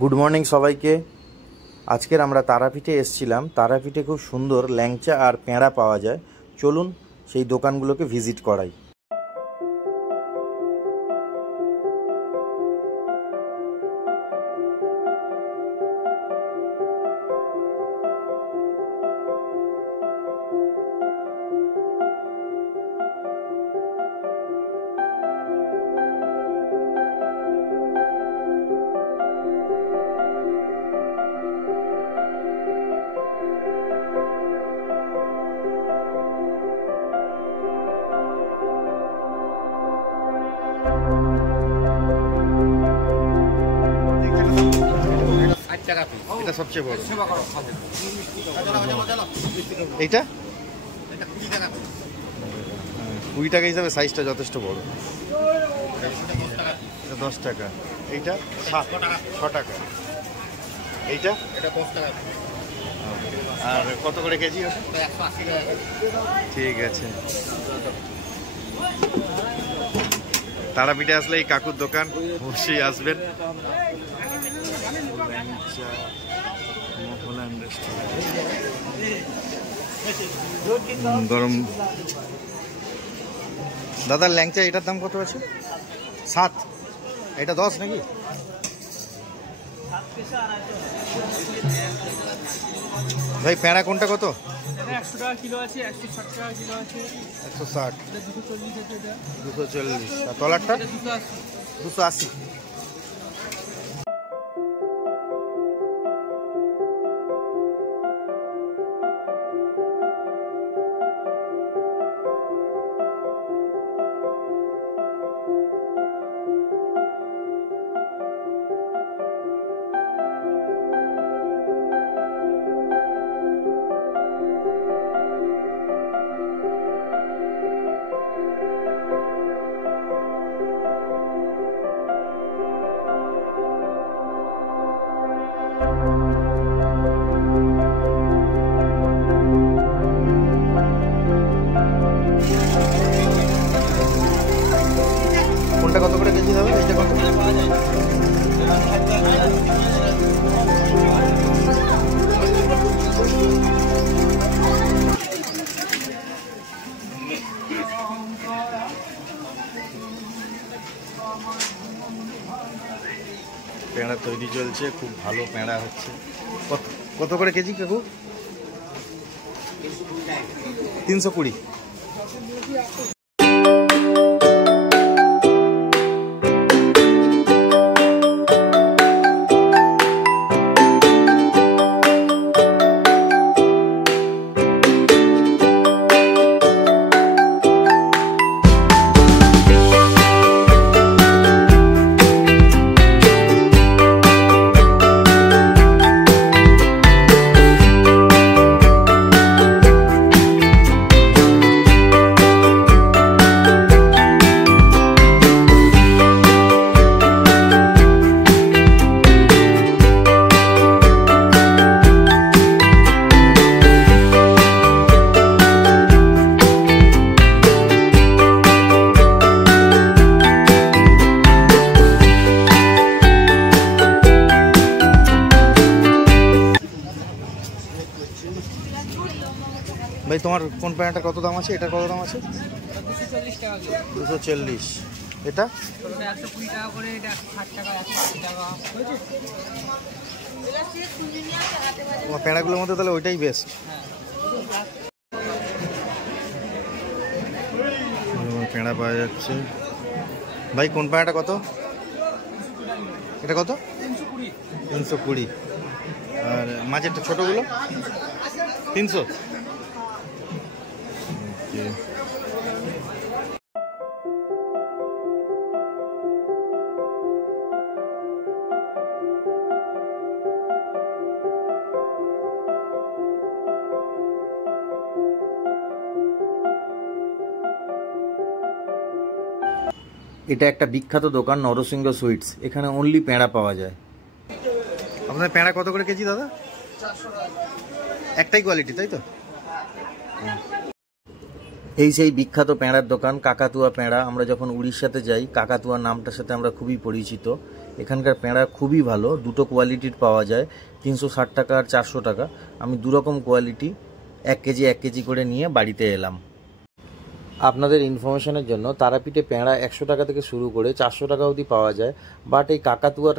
Good morning সবাইকে। আজকের আমরা তারাপীঠে এসেছিলাম। তারাপীঠে খুব সুন্দর ল্যাংচা আর পেঁড়া পাওয়া যায়। চলুন সেই দোকানগুলোকে ভিজিট করাই। এটা সবচেয়ে বড়। এইটা 20 টাকা হিসাবে সাইজটা যথেষ্ট বড়। এটা 10 টাকা। এইটা 6 টাকা। এইটা 10 টাকা। আর কত করে কেজি? 180 টাকা। ঠিক আছে। তারাপীঠে আসলে এই কাকুর দোকান অবশ্যই আসবেন। গরম দাদা ল্যাংচা এটার দাম কত আছে? 7। এটা 10 নাকি? ভাই পেঁড়া কোনটা কত? 100 টাকা কিলো আছে, 160 টাকা কিলো আছে। 160, 240 আছে এটা। 240। আর তলারটা 280। কোনটা কত করে কেজি হবে? এইটা কত? পেঁড়া তৈরি চলছে, খুব ভালো পেঁড়া হচ্ছে। কত করে কেজি কাকু? 320। ভাই তোমার কোন প্যান্টটার কত দাম আছে? এটার কত দাম আছে? 240 টাকা। 240। এটা 120 টাকা করে, এটা 160 টাকা, 180 টাকা হয়েছে। তোমার প্যাঁড়াগুলোর মধ্যে তাহলে ওইটাই বেস্ট। পেঁড়া পাওয়া যাচ্ছে। ভাই কোন প্যাঁড়াটা কত? এটা কত? 320। আর মাঝেরটা ছোটগুলো 300। এটা একটা বিখ্যাত দোকান নরসিংহ সুইটস। এখানে অনলি পেঁড়া পাওয়া যায়। আপনার পেঁড়া কত করে কেজি দাদা? 400 টাকা। একটাই কোয়ালিটি, তাই তো? এই সেই বিখ্যাত পেঁড়ার দোকান কাকাতুয়া পেঁড়া। আমরা যখন উড়িষ্যাতে যাই কাকাতুয়া নামটার সাথে আমরা খুবই পরিচিত। এখানকার পেঁড়া খুবই ভালো, দুটো কোয়ালিটির পাওয়া যায়, 360 টাকা আর 400 টাকা। আমি দুরকম কোয়ালিটি 1 কেজি করে নিয়ে বাড়িতে এলাম। আপনাদের ইনফরমেশনের জন্য তারাপীঠে পেঁড়া 100 টাকা থেকে শুরু করে 400 টাকা অবধি পাওয়া যায়, বাট এই কাকাতুয়ার